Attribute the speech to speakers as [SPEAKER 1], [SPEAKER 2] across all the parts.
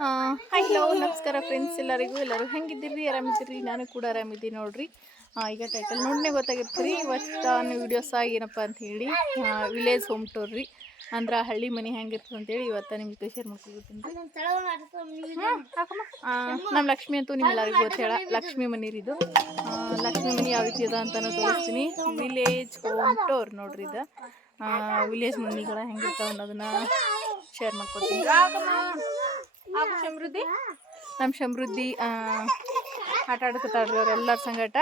[SPEAKER 1] Hi hello ನಮಸ್ಕಾರ friends ಎಲ್ಲರಿಗೂ ಎಲ್ಲರೂ ಹೆಂಗಿದ್ದೀರಿ? ಆರಾಮಿದ್ದೀರಿ? ನಾನು ಕೂಡ ಆರಾಮಿದ್ದೀನಿ ನೋಡ್ರಿ. ಈಗ ಟೈಟಲ್ ನೋಡನೆ ಗೊತ್ತಾಗಿರ್ತೀರಿ. ಇವತ್ತು ನಾನು ವಿಡಿಯೋಸ್ ಏನಪ್ಪ ಅಂತ ಹೇಳಿ ವಿಲೇಜ್ ಹೋಮ್ ಟೂರ್ ರೀ. ಅಂದ್ರೆ ಹಳ್ಳಿ ಮನೆ ಹೆಂಗಿರ್ತದೆ ಅಂತೇಳಿ ಇವತ್ತು ನಿಮ್ಗೆ ಶೇರ್ ಮಾಡ್ಕೊಳ್ತೀನಿ ನಮ್ಮ ಲಕ್ಷ್ಮಿ ಅಂತೂ ನಿಮ್ಮೆಲ್ಲರಿಗೂ ಗೊತ್ತೇಳ ಲಕ್ಷ್ಮಿ ಮನೆ ರೀ ಇದು. ಲಕ್ಷ್ಮಿ ಮನೆ ಯಾವ ರೀತಿ ಅದ ಅಂತಾನು ತೋರಿಸ್ತೀನಿ. ವಿಲೇಜ್ ಹೋಮ್ ಟೂರ್ ನೋಡ್ರಿ ಇದು. ವಿಲೇಜ್ ಮನೆಗಳ ಹೆಂಗಿರ್ತಾವ ಅನ್ನೋದನ್ನ ಶೇರ್ ಮಾಡ್ಕೊತೀನಿ ಸಮೃದ್ಧಿ ನಮ್ಮ ಸಮೃದ್ಧಿ ಆಟ ಆಡ್ಕೊತಾಳ್ರಿ ಅವ್ರೆಲ್ಲರ ಸಂಗಟ.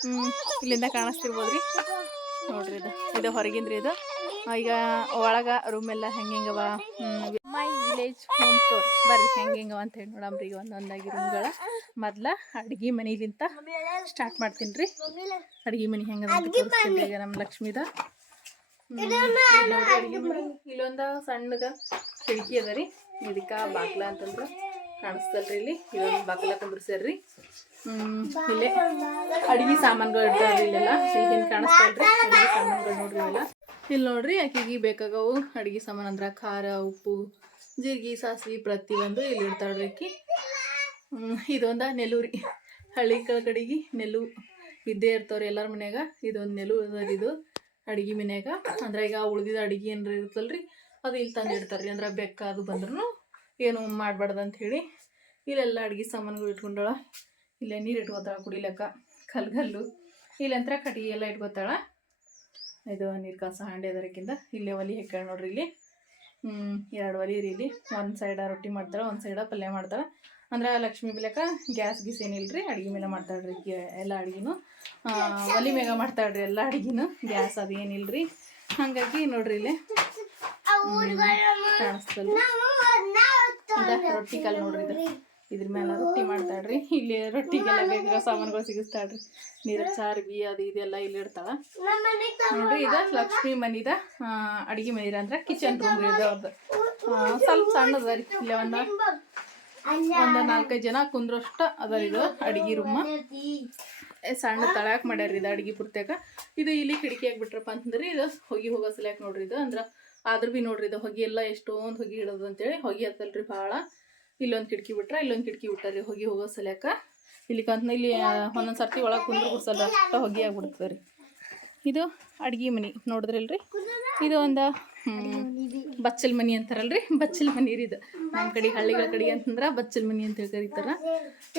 [SPEAKER 1] ಹ್ಞೂ ಇಲ್ಲಿಂದ ಕಾಣಿಸ್ತಿರ್ಬೋದ್ರಿ? ನೋಡ್ರಿ ಇದು. ಇದು ಹೊರಗಿಂದ್ರಿ ಇದು. ಈಗ ಒಳಗೆ ರೂಮ್ ಎಲ್ಲ ಹೆಂಗೆಂಗವ? ಮೈ ವಿಲೇಜ್ ಹೋಮ್ ಟೂರ್ ಬರ್ರಿ ಹೆಂಗಿಂಗವ ಅಂತ ಹೇಳಿ ನೋಡಮ್ರಿ. ಈಗ ಒಂದೊಂದಾಗಿ ರೂಮ್ಗಳ ಮೊದ್ಲ ಅಡ್ಗೆ ಮನಿಲಿಂತ ಸ್ಟಾರ್ಟ್ ಮಾಡ್ತೀನಿ ರೀ ಅಡ್ಗೆ ಮನೆ ಹೆಂಗದ ಅಂತ ಈಗ ನಮ್ಮ ಲಕ್ಷ್ಮೀದ. ಇಲ್ಲೊಂದು. ಸಣ್ಣದ ಕಿಟಕಿ ಅದ ರೀ. ಇದಕ್ಕ ಬಾಗ್ಲ ಅಂತಂದ್ರ ಕಾಣಿಸ್ತಲ್ರಿ ಇಲ್ಲಿ. ಇದೊಂದು ಕುಂದ್ರಸ್ಯಾರ್ರಿ ಹ್ಮ್ ಇಲ್ಲೇ ಅಡಿಗೆ ಸಾಮಾನುಗಳು ಇರ್ತಾವ್ರಿ ಇಲ್ಲೆಲ್ಲ. ಈಗಿನ ಕಾಣಿಸ್ತಲ್ರಿ. ಅಡಿಗೆ ಸಾಮಾನುಗಳು ನೋಡ್ರಿ ಇಲ್ಲ ಇಲ್ಲಿ ನೋಡ್ರಿ ಆಕೆಗೆ ಬೇಕಾಗವು ಅಡಿಗೆ ಸಾಮಾನು ಅಂದ್ರ ಖಾರ ಉಪ್ಪು ಜೀರಿಗೆ ಸಾಸಿವೆ ಪ್ರತಿಯೊಂದು ಇಲ್ಲಿ ಇಡ್ತಾಳ್ರಿ ಹ್ಮ್, ಇದೊಂದ ನೆಲೂರಿ. ಹಳ್ಳಿ ಕಡೆಗೆ ನೆಲು ಇದ್ದೇ ಇರ್ತಾವ್ರಿ ಎಲ್ಲರ ಮನ್ಯಾಗ. ಇದೊಂದು ನೆಲು ಇದು ಅಡಿಗೆ ಮನ್ಯಾಗ. ಅಂದ್ರೆ ಈಗ ಉಳ್ದಿದ ಅಡಿಗೆ ಏನಾರ ಇರ್ತಲ್ರಿ ಅದು ಇಲ್ಲಿ ತಂದು ರೀ ಅಂದ್ರೆ ಬೆಕ್ಕ ಅದು ಬಂದ್ರೂ ಏನು ಮಾಡಬಾರ್ದು ಅಂತ ಹೇಳಿ ಇಲ್ಲೆಲ್ಲ ಅಡ್ಗೆ ಸಾಮಾನುಗಳು ಇಟ್ಕೊಂಡಾಳ. ಇಲ್ಲೇ ನೀರು ಇಟ್ಕೊತಾಳ ಕುಡಿಲಕ್ಕ ಕಲ್ಗಲ್ಲು ಇಲ್ಲಂತ್ರ ಕಟ್ಟಿಗೆ ಎಲ್ಲ ಇಟ್ಕೊತಾಳ. ಇದು ನೀರು ಕಾಸ ಹಾಂಡೆ ಅದರಕ್ಕಿಂತ ಇಲ್ಲೇ ಒಲಿ ಹೆಕ್ಕಾಳ ನೋಡ್ರಿ ಇಲ್ಲಿ. ಎರಡು ಒಲಿ ರೀ ಇಲ್ಲಿ. ಒಂದು ಸೈಡ ರೊಟ್ಟಿ ಮಾಡ್ತಾಳೆ, ಒಂದು ಸೈಡ ಪಲ್ಯ ಮಾಡ್ತಾಳೆ. ಅಂದ್ರೆ ಲಕ್ಷ್ಮೀ ಬಿಲಕ ಗ್ಯಾಸ್ ಗೀಸ್ ಏನಿಲ್ಲರಿ ಅಡುಗೆ ಮೇಲೆ ಮಾಡ್ತಾಳ್ರಿ ಎಲ್ಲ ಅಡುಗೆನು. ಒಲಿ ಮೇಗ ಮಾಡ್ತಾಳ್ರಿ ಎಲ್ಲ ಅಡುಗೆನು, ಗ್ಯಾಸ್ ಅದು ಏನಿಲ್ಲರಿ ಹಾಗಾಗಿ ನೋಡ್ರಿ ಇಲ್ಲಿ. ಕಾಣಿಸ್ತಲ್ರಿ ಇದ ರೊಟ್ಟಿ ಕಲ್ ನೋಡ್ರಿ ಇದು. ಇದ್ರ ಮೇಲೆ ರೊಟ್ಟಿ ಮಾಡ್ತಾಳ್ರಿ. ಇಲ್ಲಿ ರೊಟ್ಟಿಗೆಲ್ಲ ಬೇಕಿರೋ ಸಾಮಾನುಗಳು ಸಿಗಿಸ್ತಾಳ್ರಿ. ನೀರ ಚಾರ್ಗಿ ಅದು ಇದೆಲ್ಲ ಇಲ್ಲಿ ಇಡ್ತಾಳ. ನೋಡ್ರಿ ಇದ ಲಕ್ಷ್ಮಿ ಮನಿದ ಅಡಿಗೆ ಮನಿರ ಅಂದ್ರೆ ಕಿಚನ್ ರೂಮ್ ರೀ ಇದು ಅವ್ರದ್ದು ಸ್ವಲ್ಪ ಸಣ್ಣದ ರೀ. ಇಲ್ಲಿ ಒಂದ ಒಂದ ನಾಲ್ಕೈದು ಜನ ಕುಂದ್ರಷ್ಟ ಅದ ಇದು ಅಡಿಗೆ ರೂಮ್. ಸಣ್ಣ ತಳಾಕ್ ಮಾಡ್ಯಾರ ಇದು ಅಡಿಗೆ ಪುರ್ತ್ಯಾಗ. ಇದು ಇಲ್ಲಿ ಕಿಟಕಿ ಆಗ್ಬಿಟ್ರಪ್ಪ ಅಂತಂದ್ರೆ ಇದು ಹೋಗಿ ಹೋಗೋ ನೋಡ್ರಿ ಇದು ಅಂದ್ರ ಆದ್ರೂ ಭೀ ನೋಡ್ರಿ ಇದು ಹೊಗೆ ಎಲ್ಲ ಎಷ್ಟೊಂದು ಹೊಗೆ ಇಡೋದು ಅಂತೇಳಿ ಹೊಗೆ ಹತ್ತಲ್ರಿ ಭಾಳ ಇಲ್ಲೊಂದು ಕಿಟಕಿ ಬಿಟ್ರೆ ಇಲ್ಲೊಂದು ಕಿಟಕಿ ಬಿಟ್ಟಾರಿ ಹೊಗೆ ಹೋಗೋ ಸಲ್ಯಾಕ. ಇಲ್ಲಿ ಕಂತ ಇಲ್ಲಿ ಒಂದೊಂದು ಸರ್ತಿ ಒಳಗೆ ಕುಂದ್ರು ಗುಡ್ಸಲ್ಲ ಅಷ್ಟು ಹೊಗೆ ಆಗ್ಬಿಡ್ತದೆ ರೀ. ಇದು ಅಡ್ಗೆ ಮನೆ ನೋಡಿದ್ರಲ್ರಿ? ಇದು ಒಂದು ಬಚ್ಚಲ್ ಮನಿ ಅಂತಾರಲ್ರಿ? ಬಚ್ಚಲ್ ಮನಿ ರೀ ಇದು. ನಮ್ಮ ಕಡೆ ಹಳ್ಳಿಗಳ ಕಡೆ ಅಂತಂದ್ರೆ ಬಚ್ಚಲ್ ಮನಿ ಅಂತ ಹೇಳಿ ಕರೀತಾರ.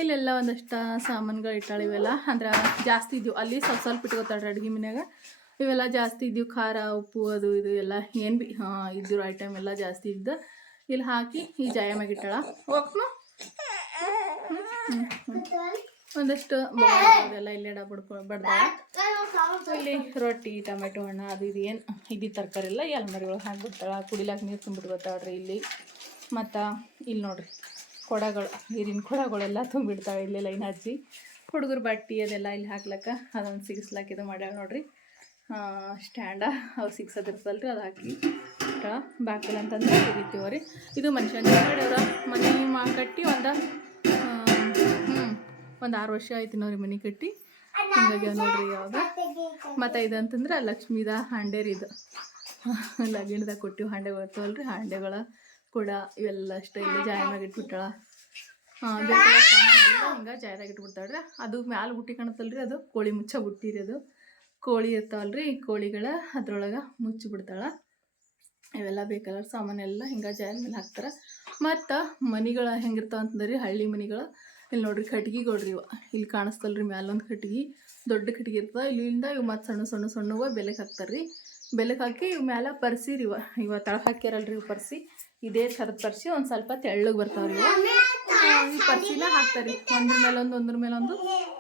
[SPEAKER 1] ಇಲ್ಲೆಲ್ಲ ಒಂದಷ್ಟು ಸಾಮಾನುಗಳು ಇಟ್ಟಾಳಿವೆಲ್ಲ ಅಂದ್ರೆ ಜಾಸ್ತಿ ಇದ್ವು. ಅಲ್ಲಿ ಸ್ವಲ್ಪ ಸ್ವಲ್ಪ ಇಟ್ಕೋತಾಳ್ರಿ ಅಡ್ಗೆ ಮನ್ಯಾಗ. ಇವೆಲ್ಲ ಜಾಸ್ತಿ ಇದ್ದೀವಿ ಖಾರ, ಉಪ್ಪು, ಅದು ಇದು ಎಲ್ಲ ಏನು ಬಿ ಇದ್ದಿರೋ ಐಟಮ್ ಎಲ್ಲ ಜಾಸ್ತಿ ಇದ್ದ. ಇಲ್ಲಿ ಹಾಕಿ ಈ ಜಾಯ ಮ್ಯಾಗ ಇಟ್ಟಾಳ. ಹೋಗ್ಮ ಒಂದಷ್ಟು ಅದೆಲ್ಲ ಎಡ ಬಡ್ಕೊ ಇಲ್ಲಿ ರೊಟ್ಟಿ, ಟೊಮೆಟೊ ಹಣ್ಣು, ಅದು ಇದು ಏನು ಇದ್ದಿದ್ದು ತರಕಾರಿ ಎಲ್ಲ ಎಲ್ಮರಿಗಳು ಹಾಕ್ಬಿಡ್ತಾಳ ಕುಡಿಲಾಕ ನೀರು ತುಂಬಿಟ್ಕೊತಾಳ್ರಿ ಇಲ್ಲಿ. ಮತ್ತು ಇಲ್ಲಿ ನೋಡ್ರಿ, ಕೊಡಗಳು ನೀರಿನ ಕೊಡಗಳೆಲ್ಲ ತುಂಬಿಡ್ತಾಳೆ ಇಲ್ಲಿ ಲೈನ್ ಹಚ್ಚಿ. ಹುಡುಗರು ಬಟ್ಟೆ ಅದೆಲ್ಲ ಇಲ್ಲಿ ಹಾಕ್ಲಕ್ಕ, ಅದೊಂದು ಸಿಗಿಸ್ಲಾಕ ಇದು ಮಾಡ್ಯಾಳ ನೋಡ್ರಿ. ಸ್ಟ್ಯಾಂಡ ಅವು ರೀ ಅದು ಹಾಕಿ ಬ್ಯಾಕಲ್ ಅಂತಂದ್ರೆ ರೀ ಇದು ಮನುಷ್ಯನ ಅವ್ರ ಮನೆ ಮಾ ಕಟ್ಟಿ ಒಂದು ಹ್ಞೂ ಒಂದು ಆರು ವರ್ಷ ಆಯ್ತು ನೋಡ್ರಿ ಮನೆ ಕಟ್ಟಿ. ಹಿಂಗಾಗಿ ನೋಡ್ರಿ ಯಾವಾಗ ಮತ್ತು ಇದಂತಂದ್ರೆ ಲಕ್ಷ್ಮೀದ ಹಾಂಡೇರಿ ಇದು. ಲಗಿಣದಾಗ ಕೊಟ್ಟಿವಿ ಬರ್ತವಲ್ಲ ರೀ ಹಾಂಡೆಗಳ ಕೂಡ ಇವೆಲ್ಲ ಅಷ್ಟೇ ಇಲ್ಲಿ ಜಾಯನಾಗ ಇಟ್ಬಿಟ್ಟಾಳ. ಹಿಂಗೆ ಜಾಯದಾಗ ಇಟ್ಬಿಡ್ತಾಳ್ರಿ. ಅದು ಮ್ಯಾಲ ಬುಟ್ಟಿ ಕಾಣುತ್ತಲ್ರಿ ಅದು, ಕೋಳಿ ಮುಚ್ಚ ಬುಟ್ಟಿ ರೀ ಅದು. ಕೋಳಿ ಇರ್ತಾವಲ್ರಿ ಕೋಳಿಗಳ ಅದ್ರೊಳಗೆ ಮುಚ್ಚಿಬಿಡ್ತಾಳೆ. ಇವೆಲ್ಲ ಬೇಕಲ್ಲ ಸಾಮಾನೆಲ್ಲ ಹಿಂಗೆ ಜಾಯಿನ್ ಮೇಲೆ ಹಾಕ್ತಾರೆ. ಮತ್ತು ಮನಿಗಳ ಹೆಂಗಿರ್ತಾವ ಅಂತಂದ್ರಿ ಹಳ್ಳಿ ಮನಿಗಳು. ಇಲ್ಲಿ ನೋಡ್ರಿ ಕೊಡ್ರಿ ಇವ. ಇಲ್ಲಿ ಕಾಣಿಸ್ತಲ್ರಿ ಮ್ಯಾಲೊಂದು ಕಟ್ಗೆ, ದೊಡ್ಡ ಕಟ್ಗಿ ಇರ್ತದ ಇಲ್ಲಿಂದ ಇವು ಮತ್ತು ಸಣ್ಣ ಸಣ್ಣ ಸಣ್ಣವ ಬೆಲೆಗೆ ಹಾಕ್ತಾರ್ರಿ ಬೆಲೆಗೆ ಹಾಕಿ ಇವು ಮ್ಯಾಲ ಪರ್ಸಿ ರೀ ಇವ. ಇವ ತಳಗೆ ಹಾಕ್ಯಾರಲ್ರಿ ಇವು ಪರ್ಸಿ. ಇದೇ ಥರದ ಪರ್ಸಿ ಒಂದು ಸ್ವಲ್ಪ ತೆಳ್ಳಗೆ ಬರ್ತಾವ್ರಿ ಈ ಪರ್ಸಿನ ಹಾಕ್ತಾರೆ. ಒಂದ್ರ ಮೇಲೆ ಒಂದು ಒಂದ್ರ ಮೇಲೆ ಒಂದು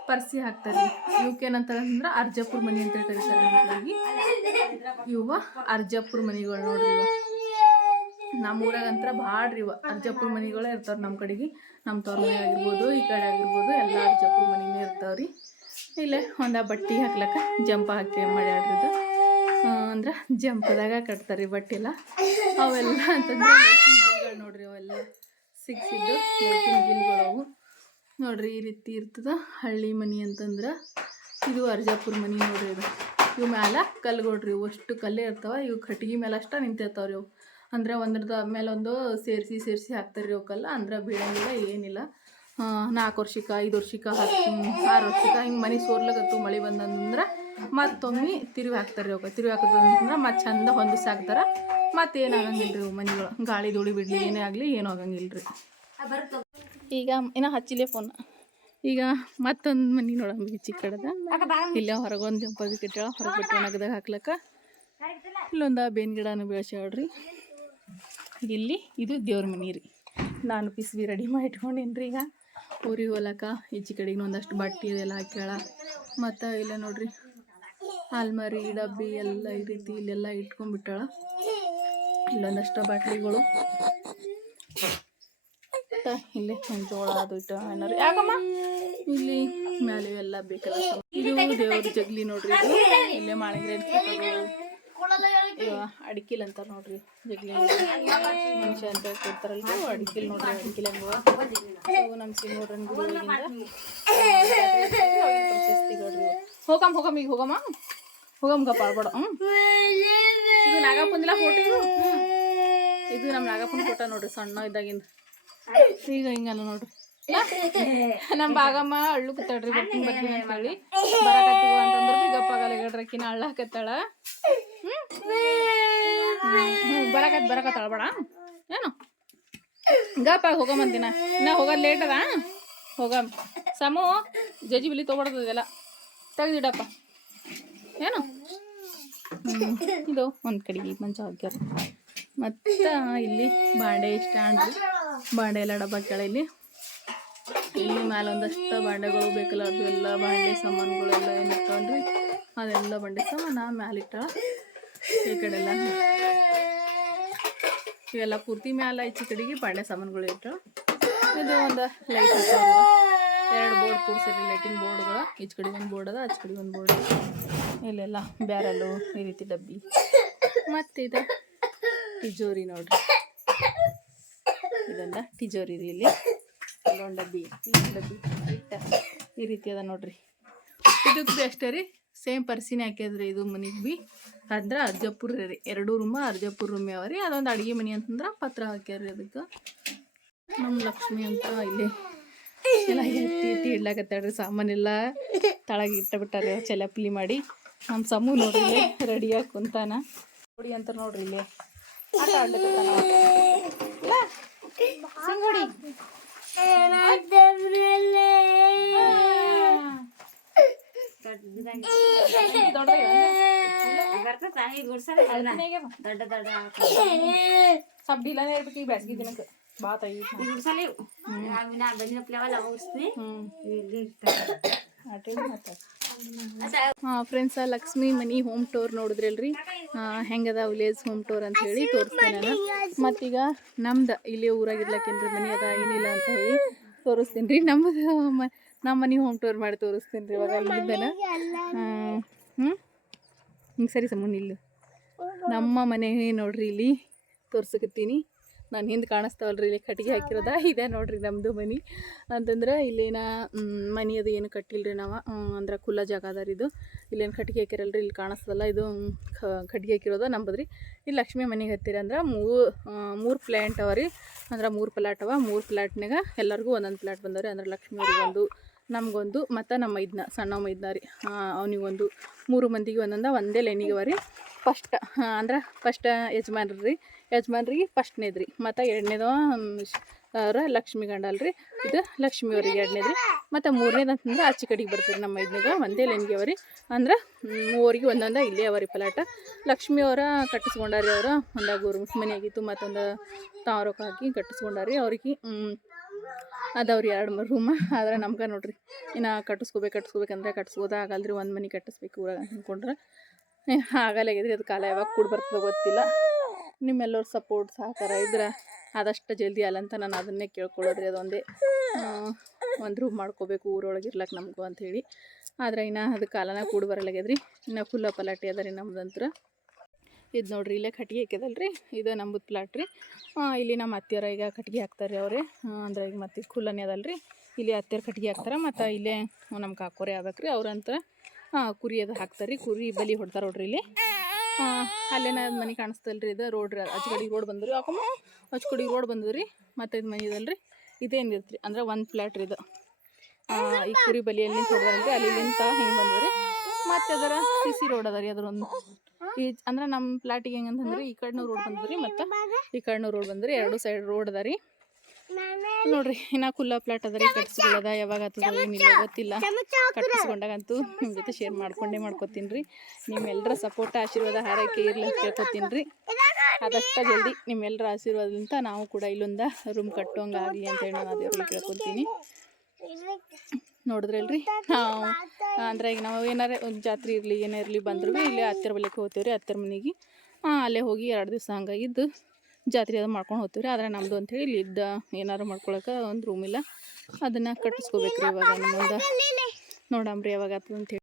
[SPEAKER 1] ಪರ್ಸಿ ಇವಕ್ಕೆ ಏನಂತಾರೆ ಅಂದ್ರೆ ಅರ್ಜಪುರ್ ಮನಿ ಅಂತ ಹೇಳ್ತಾರೆ ಕಡೆಗೆ ಇವ ಅರ್ಜಪುರ್ ಮನಿಗಳು ನೋಡ್ರಿ ಇವ ನಮ್ಮ ಊರಾಗಂತ್ರ ಭಾಳ ಇವ ಅರ್ಜಪುರ್ ಮನಿಗಳೇ ಇರ್ತಾವ್ರಿ ನಮ್ಮ ಕಡೆಗೆ. ನಮ್ಮ ತೋರ್ ಮನೆ ಆಗಿರ್ಬೋದು, ಈ ಕಡೆ ಆಗಿರ್ಬೋದು, ಎಲ್ಲ ಅರ್ಜಪುರ್ ಮನಿನೇ ಇರ್ತಾವ್ರಿ. ಇಲ್ಲೇ ಒಂದು ಬಟ್ಟೆ ಹಾಕ್ಲಕ್ಕ, ಜಂಪ ಹಾಕಿ ಮಾಡ್ಯಾಡ್ರಿ ಇದು? ಅಂದ್ರೆ ಜಂಪದಾಗ ಕಟ್ತಾರೆ ರೀ ಬಟ್ಟೆ ಎಲ್ಲ ಅವೆಲ್ಲ ಅಂತಂದ್ರೆ ಲೈಟಿನ್ ಗಿಲ್ಗಳು ನೋಡ್ರಿ ಅವೆಲ್ಲ ಸಿಕ್ಸಿದ್ದು ಲೈಟಿನ್ ಗಿಲ್ಗಳು ಅವು ನೋಡ್ರಿ ಈ ರೀತಿ ಇರ್ತದ ಹಳ್ಳಿ ಮನಿ ಅಂತಂದ್ರೆ. ಇದು ಅರ್ಜಾಪುರ ಮನಿ ನೋಡ್ರಿ ಇದು. ಇವು ಮ್ಯಾಲ ಕಲ್ಗೊಡ್ರಿ ಇವು. ಅಷ್ಟು ಕಲ್ಲೇ ಇರ್ತಾವ. ಇವು ಕಟ್ಗಿ ಮೇಲೆ ಅಷ್ಟ ನಿಂತಿರ್ತಾವ್ರಿ ಅವು ಅಂದ್ರೆ ಒಂದ್ರದ ಮೇಲೆ ಒಂದು ಸೇರಿಸಿ ಸೇರಿಸಿ ಹಾಕ್ತಾರೆ ಅವಕ್ಕೆಲ್ಲ ಅಂದ್ರೆ ಬೀಳಂಗಿಲ್ಲ, ಏನಿಲ್ಲ. ನಾಲ್ಕು ವರ್ಷಕ್ಕೆ, ಐದು ವರ್ಷಕ್ಕೆ ಹತ್ತು ಆರು ವರ್ಷಕ್ಕೆ, ಹಿಂಗೆ ಮನೆ ಸೋರ್ಲಗತ್ತು ಮಳೆ ಬಂದಂದ್ರೆ ಮತ್ತೊಮ್ಮೆ ತಿರುವಿ ಹಾಕ್ತಾರೆ ಅವಕ್ಕೆ ತಿರುವಿ ಹಾಕೋದಂದ್ರೆ ಮತ್ತೆ ಚಂದ ಹೊಂದಿಸಿ ಹಾಕ್ತಾರೆ. ಮತ್ತೆ ಏನಾಗಂಗಿಲ್ಲ ರೀ ಮನೆಗಳು. ಗಾಳಿ ಧೂಳಿ ಬಿಡಲಿ, ಏನೇ ಆಗಲಿ ಏನೂ ಆಗಂಗಿಲ್ಲ ರೀ ಈಗ ಏನೋ ಹಚ್ಚಿಲ್ಲ ಫೋನ್ ಈಗ ಮತ್ತೊಂದು ಮನೆ ನೋಡಂಬಿ ಚಿಕ್ಕ ಇಲ್ಲ ಇಲ್ಲೇ ಹೊರಗೊಂದು ಜಂಪಗಿ ಕಟ್ಟಾಳ ಹೊರಗೆ ಬಿಟ್ಟು ಒಣಗದಾಗ ಹಾಕ್ಲಕ್ಕ. ಇಲ್ಲೊಂದು ಬೇನ್ ಗಿಡನೂ ಬೆಳೆಸ್ಯಾಳ್ರಿ ಇಲ್ಲಿ, ಇದು ದೇವ್ರ ಮನೆ ರೀ. ನಾನು ಪಿಸ್ಬಿ ರೆಡಿ ಮಾಡಿ ಇಟ್ಕೊಂಡೇನಿ ರೀ ಈಗ. ಊರಿಗೆ ಹೊಲಕ್ಕ ಈಚೆ ಕಡೆಗೆ ಒಂದಷ್ಟು ಬಟ್ಟೆ ಇದೆಲ್ಲ ಹಾಕ್ಯಾಳ. ಮತ್ತು ಇಲ್ಲ ನೋಡ್ರಿ, ಅಲ್ಮಾರಿ, ಡಬ್ಬಿ ಎಲ್ಲ ಈ ರೀತಿ ಇಲ್ಲೆಲ್ಲ ಇಟ್ಕೊಂಡ್ಬಿಟ್ಟಾಳ. ಇಲ್ಲೊಂದಷ್ಟು ಬಟ್ಲಿಗಳು. ಇಲ್ಲಿ ಜೋಳ ಅದು ಇಟ್ಟು ಏನಾರು ಯಾಕಮ್ಮ? ಇಲ್ಲಿ ಮ್ಯಾಲೆ ಎಲ್ಲ ಬೇಕಲ್ಲ. ಇದು ದೇವ್ರ ಜಗ್ಲಿ ನೋಡ್ರಿ ಇದು. ಇಲ್ಲೇ ಮಾಡಿದ್ರೆ ಅಡಿಕಿಲ್ ಅಂತಾರ ನೋಡ್ರಿ. ಜಗ್ಲಿ ಮನುಷ್ಯ ಅಂತ ಕೊಡ್ತಾರಲ್ರಿ. ಅವು ಅಡಿಕಿಲ್ ನೋಡ್ರಿ, ಅಡಿಕಿಲ್ ನಮ್ಮ ಹೋಗಮ್ ಹೋಗಮ್ ಈಗ ಹೋಗಮ್ಮ. ಹೋಗಮ್ ಗಪ್ಪ ಆಡ್ಬೇಡ ಹ್ಞೂ ಇದು ನಾಗಪ್ಪಂದಿಲ್ಲ ಫೋಟೋ ಇದು. ಇದು ನಮ್ಮ ನಾಗಪ್ಪನ ಫೋಟೋ ನೋಡ್ರಿ ಸಣ್ಣ ಇದ್ದಾಗಿಂದ. ಈಗ ಹಿಂಗಲ್ಲ ನೋಡ್ರಿ. ನಮ್ಮ ಬಾಗಮ್ಮ ಅಳ್ಳು ಕೂತಾಳ್ರಿ ಬರ್ತೀನಿ ಬರ್ತೀನಿ ಅಂತ ಹೇಳಿ ಬರಕತ್ತೀವ ಅಂತಂದ್ರೆ ಗಪ್ಪ ಆಗಲ್ಲ ಅಳ್ಳಾಕತ್ತಾಳ ಹ್ಞೂ ಬರಕತ್ ಬರಕತ್ತಾಳ ಬೇಡ ಏನು? ಗಪ್ಪ ದಿನ ಇನ್ನ ಹೋಗೋದು ಲೇಟ್ ಅದ ಹೋಗಮ್. ಸಮು, ಜಜ್ಜಿ ಬಿಲಿ ತೊಗೊಳೋದೆಲ್ಲ ತೆಗ್ದಿಡಪ್ಪ. ಏನು. ಇದು ಒಂದು ಕಡೆಗೆ ಮಂಚ ಹಾಕ್ಯಾರ. ಮತ್ತು ಇಲ್ಲಿ ಬಾಂಡೆ ಸ್ಟ್ಯಾಂಡ್ ಬಾಂಡೆ ಎಲ್ಲ ಡಬ್ಬ ಇಲ್ಲಿ. ಇಲ್ಲಿ ಮ್ಯಾಲ ಒಂದಷ್ಟು ಬಾಂಡೆಗಳು ಬೇಕಲ್ಲ, ಅದು ಎಲ್ಲ ಬಾಂಡೆ ಸಾಮಾನುಗಳೆಲ್ಲ ಏನಿರ್ತಾವಲ್ರಿ ಅದೆಲ್ಲ ಬಾಂಡೆ ಸಾಮಾನು ಮ್ಯಾಲಿಟ್ಟ ಈ ಕಡೆ ಎಲ್ಲ. ಇವೆಲ್ಲ ಪೂರ್ತಿ ಮ್ಯಾಲ ಈಚೆ ಕಡೆಗೆ ಬಾಂಡೆ ಸಾಮಾನುಗಳು ಇಟ್ಟು ಇದು ಒಂದು ಲೈಟ್ ಎರಡು ಬೋರ್ಡ್ ಕೂಡ್ಸಿರಿ ಲೈಟಿಂಗ್ ಬೋರ್ಡ್ಗಳು ಈಚೆ ಕಡೆ ಒಂದು ಬೋರ್ಡ್ ಅದ ಆಚೆ ಕಡೆ ಒಂದು ಬೋರ್ಡ್ ಇಲ್ಲೆಲ್ಲ ಬ್ಯಾರಲ್ಲು ಈ ರೀತಿ ಡಬ್ಬಿ. ಮತ್ತು ಇದು ತಿಜೋರಿ ನೋಡ್ರಿ. ಇದೆಲ್ಲ ತಿಜೋರಿ ರೀ ಇಲ್ಲಿ. ಇಲ್ಲೊಂದು ಡಬ್ಬಿ ಡಬ್ಬಿ ಈ ರೀತಿ ಅದ ನೋಡ್ರಿ. ಇದಕ್ಕೆ ಭೀ ಅಷ್ಟೇ ರೀ. ಸೇಮ್ ಪರ್ಸಿನೇ ಹಾಕಿದ್ರಿ ಇದು ಮನೆಗೆ ಭೀ ಅಂದ್ರೆ ಅರ್ಜಪುರ ರೀ ಎರಡು ರೂಮ ಅರ್ಜಪುರ ರೂಮ್ ಅವ ರೀ. ಅದೊಂದು ಅಡುಗೆ ಮನೆ ಅಂತಂದ್ರೆ ಪತ್ರ ಹಾಕ್ಯಾರ ಅದಕ್ಕೆ. ನಮ್ಮ ಲಕ್ಷ್ಮಿ ಅಂತ ಇಲ್ಲಿ ಎತ್ತಿ ತಳಗ ಸಾಮಾನೆಲ್ಲ. ತಳಗೆ ಇಟ್ಟಬಿಟ್ಟಾರೆ ಚಲಪ್ಲಿ ಮಾಡಿ. ನಮ್ಮ ಸಮೂ ನೋಡ್ರಿ ಇಲ್ಲೇ ರೆಡಿಯಾಗಿ ಕುಂತಾನ. ನೋಡಿ ಅಂತ ನೋಡ್ರಿ ಇಲ್ಲಿ. ಆಟ ಅವ. ಇಲ್ಲ? ಸಿಂಗುಡಿ
[SPEAKER 2] ದೊಡ್ಡ ದೊಡ್ಡ
[SPEAKER 1] ಸ್ವಲ್ಪ ಢಿಲಾನೇ ಇರ್ಬೇಕು ಈಗ ಬ್ಯಾಸ್ಗಿ ದಿನಕ್ಕೆ ಬಾತ್ ಐತಿ
[SPEAKER 2] ಗುಡ್ಸಲಿ ನಾ ಬಂದಿನ ಪ್ಲೇವಲ್ಲ ಉಡ್ಸ್ತೀನಿ
[SPEAKER 1] ಹ್ಞೂ
[SPEAKER 2] ಇಲ್ಲಿ ಇರ್ತಾರೆ
[SPEAKER 1] ಹಾಂ ಫ್ರೆಂಡ್ಸ ಲಕ್ಷ್ಮಿ ಮನಿ ಹೋಮ್ ಟೂರ್ ನೋಡಿದ್ರಲ್ರಿ ಹೆಂಗದ ವಿಲೇಜ್ ಹೋಮ್ ಟೂರ್ ಅಂತ ಹೇಳಿ ತೋರಿಸ್ತೇನೆ ನಾನು. ಮತ್ತೀಗ ನಮ್ದು ಇಲ್ಲಿ ಊರಾಗ ಇರ್ಲಕ್ಕೇನ್ರಿ ಮನಿ ಅದ ಏನಿಲ್ಲ ಅಂತ ಹೇಳಿ ತೋರಿಸ್ತೀನಿ ರೀ ನಮ್ಮದು ಮ ನಮ್ಮ ಮನೆ ಹೋಮ್ ಟೂರ್ ಮಾಡಿ ತೋರಿಸ್ತೀನಿ ರೀ ಇವಾಗ ಇಲ್ಲಿದ್ದಾನ ಹ್ಞೂ ಹಿಂಗೆ ಸರಿ ಸಮ ನಿಲ್ಲು ನಮ್ಮ ಮನೆ ನೋಡ್ರಿ ಇಲ್ಲಿ ತೋರ್ಸಕತ್ತೀನಿ. ನಾನು ಹಿಂದೆ ಕಾಣಿಸ್ತಾವಲ್ರಿ ಇಲ್ಲಿ ಕಟ್ಟಿಗೆ ಹಾಕಿರೋದ. ಇದೆ ನೋಡ್ರಿ ನಮ್ಮದು ಮನೆ. ಅಂತಂದ್ರೆ ಇಲ್ಲೇನ ಮನೆ ಅದು ಏನು ಕಟ್ಟಿಲ್ರಿ ನಾವು. ಅಂದ್ರೆ ಖುಲ್ಲ ಜಾಗ ಅದಾರಿ ಇದು. ಇಲ್ಲೇನು ಕಟ್ಟಿಗೆ ಹಾಕಿರಲ್ರಿ ಇಲ್ಲಿ ಕಾಣಿಸ್ತದಲ್ಲ ಇದು ಕಟ್ಟಿಗೆ ಹಾಕಿರೋದ ನಂಬದ್ರಿ. ಇಲ್ಲಿ ಲಕ್ಷ್ಮಿ ಮನೆಗೆ ಹತ್ತಿರ ಅಂದ್ರೆ ಮೂರು ಮೂರು ಪ್ಲ್ಯಾಂಟ್ ಅವ ರೀ. ಅಂದ್ರೆ ಮೂರು ಪ್ಲಾಟ್ ಅವ. ಮೂರು ಪ್ಲಾಟ್ನಾಗ ಎಲ್ಲರಿಗೂ ಒಂದೊಂದು ಪ್ಲಾಟ್ ಬಂದವ್ರಿ. ಅಂದ್ರೆ ಲಕ್ಷ್ಮಿ ಅವ್ರಿಗೆ ಒಂದು ನಮಗೊಂದು ಮತ್ತು ನಮ್ಮ ಇದನ್ನ ಸಣ್ಣ ಮೈದ್ನ ರೀ. ಅವನಿಗೊಂದು ಮೂರು ಮಂದಿಗೆ ಒಂದೊಂದು, ಒಂದೇ ಲೈನಿಗೆ ಅವ ರೀ ಫಸ್ಟ್ ಅಂದ್ರೆ ಫಸ್ಟ್ ಯಜಮಾನ್ರು ರೀ. ಯಜಮಾನ್ರಿಗೆ ಫಸ್ಟ್ನೇದು ರೀ ಮತ್ತು ಎರಡನೇದು ಅವ್ರ ಲಕ್ಷ್ಮಿ ಗಂಡಲ್ ರೀ. ಇದು ಲಕ್ಷ್ಮಿ ಅವ್ರಿಗೆ ಎರಡನೇದು ರೀ ಮತ್ತು ಮೂರನೇದು ಅಂತಂದ್ರೆ ಆಚೆ ಕಡೆಗೆ ಬರ್ತೀರಿ ನಮ್ಮ ಐದನೇದ, ಒಂದೇ ಲೈನ್ಗೆ ಅವ ರೀ ಅಂದ್ರೆ ಮೂವರಿಗೆ ಒಂದೊಂದು ಇಲ್ಲೇ ಅವ ರೀ ಪಲಾಟ. ಲಕ್ಷ್ಮಿಯವರ ಕಟ್ಟಿಸ್ಕೊಂಡಾರಿ ಅವರು ಒಂದಾಗ ಮನೆ ಆಗಿತ್ತು ಮತ್ತೊಂದು ತಾವು ರೊಕ್ಕ ಹಾಕಿ ಕಟ್ಟಿಸ್ಕೊಂಡಾರಿ ಅವ್ರಿಗೆ ಅದಾವ್ರಿ ಎರಡು ಮೂರು ರೂಮ. ಆದ್ರೆ ನಮ್ಗೆ ನೋಡ್ರಿ, ಇನ್ನು ಕಟ್ಟಿಸ್ಕೋಬೇಕು, ಕಟ್ಟಿಸ್ಕೋಬೇಕಂದ್ರೆ ಕಟ್ಟಿಸ್ಬೋದ ಆಗಲ್ರಿ, ಒಂದು ಮನೆ ಕಟ್ಟಿಸ್ಬೇಕು ಊರಾಗ ಅಂದ್ಕೊಂಡ್ರೆ ಆಗಲ್ಲಾಗಿದ್ರಿ ಅದು ಕಾಲ ಯಾವಾಗ ಕೂಡ ಬರ್ತದೋ ಗೊತ್ತಿಲ್ಲ. ನಿಮ್ಮೆಲ್ಲರ ಸಪೋರ್ಟ್ ಸಹಕಾರ ಇದ್ರೆ ಆದಷ್ಟು ಜಲ್ದಿ ಅಲ್ಲ ಅಂತ ನಾನು ಅದನ್ನೇ ಕೇಳ್ಕೊಳ್ಳೋದ್ರಿ, ಅದೊಂದೇ ಒಂದು ರೂಮ್ ಮಾಡ್ಕೋಬೇಕು ಊರೊಳಗೆ ಇರ್ಲಕ್ಕೆ ನಮಗೂ ಅಂಥೇಳಿ ಆದ್ರೆ ಇನ್ನು ಅದು ಕಾಲನ ಕೂಡ ಬರಲಾಗ್ಯದ್ರಿ ಇನ್ನು ಫುಲ್ಲ ಪಲಾಟಿ ಅದ ರೀ ನಮ್ದಂತ್ರ. ಇದು ನೋಡ್ರಿ, ಇಲ್ಲೇ ಕಟ್ಟಿಗೆ ಹಾಕ್ಯದಲ್ರಿ, ಇದು ನಂಬುದು ಪ್ಲಾಟ್ ರೀ. ಇಲ್ಲಿ ನಮ್ಮ ಅತ್ತಿಯರ ಈಗ ಕಟ್ಗೆ ಹಾಕ್ತಾರೆ ಅವರೇ. ಅಂದ್ರೆ ಈಗ ಮತ್ತೆ ಖುಲ್ಲನೇ ಅದಲ್ರಿ. ಇಲ್ಲಿ ಅತ್ತೆಯರು ಕಟ್ಗೆ ಹಾಕ್ತಾರೆ, ಮತ್ತು ಇಲ್ಲೇ ನಮ್ಮ ಕಾಕೋರೆ ಆಗ್ಬೇಕು ರೀ ಅವ್ರಂತ ಹಾಂ ಕುರಿ ಅದು ಹಾಕ್ತಾರೆ ರೀ ಕುರಿ ಬಲಿ ಹೊಡ್ತಾರೆ ನೋಡ್ರಿ ಇಲ್ಲಿ. ಅಲ್ಲೇನ ಮನೆ ಕಾಣಿಸ್ತಲ್ರಿ ಇದು, ರೋಡ್ ರೀ ಅಚ್ಕಡಿ ರೋಡ್ ಬಂದ್ರಿ ಯಾಕಮ್ಮ ಅಚ್ಕಡಿ ರೋಡ್ ಬಂದದ್ರಿ ಮತ್ತೆ ಇದು ಮನೆ ಇದಲ್ರಿ. ಇದೇನಿರ್ತಿ ರೀ ಅಂದ್ರೆ ಒಂದು ಫ್ಲ್ಯಾಟ್ ರೀ ಇದು. ಈ ಕುರಿ ಬಲಿಯಲ್ಲಿ ಹೊಡೆದ್ರಿ ಅಲ್ಲಿ ನಿಂತ ಹಿಂಗೆ ಬಂದ್ರಿ. ಮತ್ತೆ ಅದರ ಸಿ ಸಿ ರೋಡ್ ಅದ ರೀ ಅದ್ರ ಒಂದು ಈ ಅಂದ್ರೆ ನಮ್ಮ ಪ್ಲಾಟಿಗೆ ಹೆಂಗಂತಂದ್ರೆ ಈ ಕಡೆನೂ ರೋಡ್ ಬಂದ್ರಿ ಮತ್ತು ಈ ಕಡೆನೂ ರೋಡ್ ಬಂದ್ರಿ ಎರಡು ಸೈಡ್ ರೋಡ್ ಅದ ರೀ. ನೋಡ್ರಿ ಇನ್ನ ಕುಲ್ಲ ಫ್ಲಾಟ್ ಅದ ರೀ ಕಟ್ಸ್ಕೊಳ್ಳೋದ ಯಾವಾಗ ಆಗ್ತದ ನಿಮಗೆ ಗೊತ್ತಿಲ್ಲ. ಕಟ್ಟಿಸ್ಕೊಂಡಾಗಂತೂ ನಿಮ್ಮ ಜೊತೆ ಶೇರ್ ಮಾಡ್ಕೊಂಡೇ ಮಾಡ್ಕೊತೀನಿ ರೀ. ನಿಮ್ಮೆಲ್ಲರ ಸಪೋರ್ಟ್ ಆಶೀರ್ವಾದ ಹಾರೈಕೆ ಇರ್ಲಿ ಅಂತ ಕೇಳ್ಕೊತೀನಿ ರೀ. ಆದಷ್ಟು ಜಲ್ದಿ ನಿಮ್ಮೆಲ್ಲರ ಆಶೀರ್ವಾದದಿಂದ ನಾವು ಕೂಡ ಇಲ್ಲೊಂದ ರೂಮ್ ಕಟ್ಟೋಂಗಾಗಿ ಅಂತ ಹೇಳಿ ನಾನು ಅದೇ ಕೇಳ್ಕೊತೀನಿ. ನೋಡಿದ್ರಲ್ರಿ? ನಾವು ಅಂದ್ರೆ ಈಗ ನಾವು ಏನಾರ ಒಂದು ಜಾತ್ರೆ ಇರಲಿ, ಏನೇ ಇರಲಿ ಬಂದ್ರು ಇಲ್ಲೇ ಹತ್ತಿರ ಬಲಕ್ಕೆ ಹೋಗ್ತೀವಿ ರೀ ಹತ್ತಿರ ಮನೆಗೆ ಅಲ್ಲೇ ಹೋಗಿ ಎರಡು ದಿವಸ ಹಂಗೆ ಇದ್ದು ಜಾತ್ರೆ ಅದು ಮಾಡ್ಕೊಂಡು ಹೋಗ್ತೀವಿ ರೀ ಆದರೆ ನಮ್ಮದು ಅಂತೇಳಿ ಇಲ್ಲಿ ಇದ್ದ ಏನಾರು ಮಾಡ್ಕೊಳಕ್ಕೆ ಒಂದು ರೂಮ್ ಇಲ್ಲ. ಅದನ್ನು ಕಟ್ಟಿಸ್ಕೋಬೇಕು ರೀ ಇವಾಗ ಮುಂದೆ ನೋಡಮ್ರಿ ಯಾವಾಗ ಆಗ್ತದೆ ಅಂತೇಳಿ